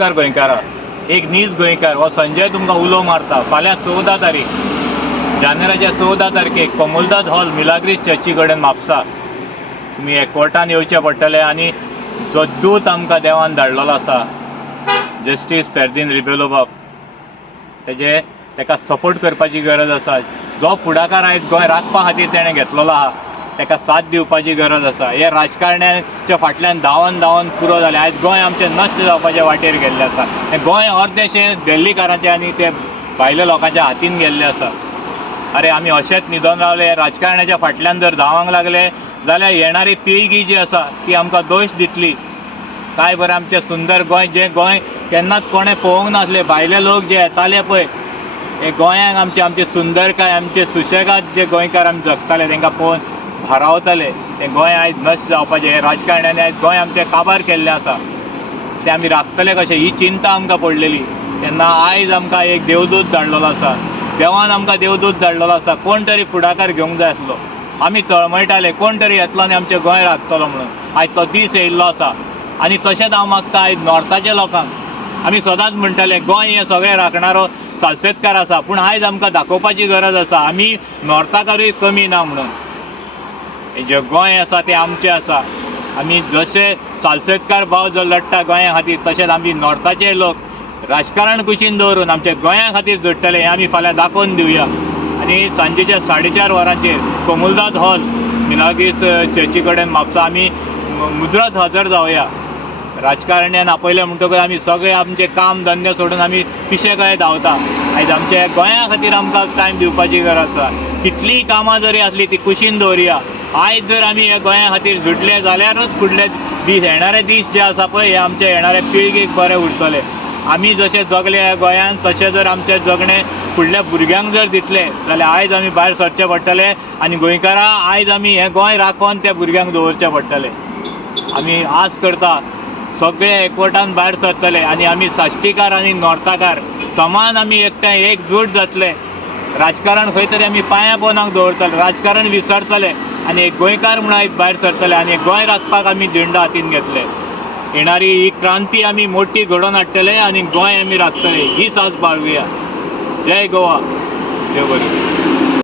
नमस्कार गोंयकारा, एक नीज गोंयकार हो संजय तुमकां उलो मारता। फाल्यां 14 तारीख जानेराच्या 14 तारखेक कोमुलदाद हॉल मिलाग्रीस चर्ची कडेन म्हापसा तुमी एकवटान येवचें पडटलें। आनी जो दूत आमकां देवान धाडलेलो आसा जस्टीस फेर्दीन रिबेलो बाब, ताका सपोर्ट करपाची गरज आसा। जो फुडाकार आयज गोंय राखपा खातीर तेणें घेतलेलो आहा ताका साथ दिवपाची गरज आसा। हे राजकारण्याच्या फाटल्यान धांवन पुरो जालें। आयज गोंय आमचें नश्ट जावपाच्या वाटेर गेल्लें आसा। हें गोंय अर्देशें दिल्लीकारांचें आनी ते भायल्या लोकांच्या हातीन गेल्लें आसा। अरे आमी अशेंच न्हिदोन रावले, राजकारण्याच्या फाटल्यान जर धांवंक लागले जाल्यार येणारी पिळगी जी आसा ती आमकां दोश दितली। काय बरें आमचें सुंदर गोंय, जें गोंय केन्नाच कोणें पळोवंक नासलें। भायले लोक जे येताले पळय हे गोंयांक आमची सुंदरकाय, आमचे सुशेगाद जे गोंयकार आमी जगताले तांकां पळोवन भारावताले। तें गोंय आयज नश्ट जावपाचें। हे राजकारण्यानी आयज गोंय आमचें काबार केल्लें आसा, तें आमी राखतले कशें ही चिंता आमकां पडलेली। तेन्ना आयज आमकां एक देवदूत धाडलेलो आसा, देवान आमकां देवदूत धाडलेलो आसा। कोण तरी फुडाकार घेवंक जाय आसलो। आमी तळमळटाले कोण तरी येतलो आनी आमचें गोंय राखतलो म्हणून। आयज तो दीस येयल्लो आसा। आनी तशेंच हांव मागता आयज नॉर्थाच्या लोकांक, आमी सदांच म्हणटाले गोंय हें सगळें राखणारो सालसेतकार आसा, पूण आयज आमकां दाखोवपाची गरज आसा आमी नॉर्थाकारूय कमी ना म्हणून। जें गोंय आसा तें आमचें आसा। आमी जशे सालसेतकार भाव जो लडटा गोंया खातीर, तशेंच आमी नॉर्थाचे लोक राजकारण कुशीन दवरून आमच्या गोंया खातीर झुडटले हें आमी फाल्यां दाखोवन दिवया। आनी सांजेच्या 4:30 वरांचेर कोमुलदाद हॉल मिलाग्रीस चर्ची कडेन म्हापसा आमी मुजरत हजर जावया। राजकारण्यान आपयलें म्हणटकच आमी सगळे आमचें काम धंदे सोडून आमी पिशे कळे धांवता। आयज आमच्या गोंया खातीर आमकां टायम दिवपाची गरज आसा। कितलीय कामां जरी आसली ती कुशीन दवरया। आयज जर आमी हे गोंया खातीर झुडले जाल्यारूच फुडले दीस, येणारे दीस जे आसा पळय हे आमच्या येणाऱ्या पिळगेक बरें उरतले। आमी जशे जगले ह्या गोंयांत तशें जर आमचें जगणें फुडल्या भुरग्यांक जर दितलें जाल्यार आयज आमी भायर सरचें पडटलें। आनी गोंयकारां आयज आमी हें गोंय राखोवन त्या भुरग्यांक दवरचें पडटलें। आमी आस करता सगळे एकवटान भायर सरतले आनी आमी साश्टीकार आनी नॉर्थाकार समान आमी एकठांय एकजूट जातले। राजकारण खंय तरी आमी पांयां पोंदाक दवरतले, राजकारण विसरतले आनी एक गोंयकार म्हणून आयज भायर सरतले आनी गोंय राखपाक आमी झेंडो हातीन घेतले। येणारी ही क्रांती आमी मोठी घडोवन हाडटले आनी गोंय आमी राखतले ही सास बाळगुया। जय गोवा, देव बरें।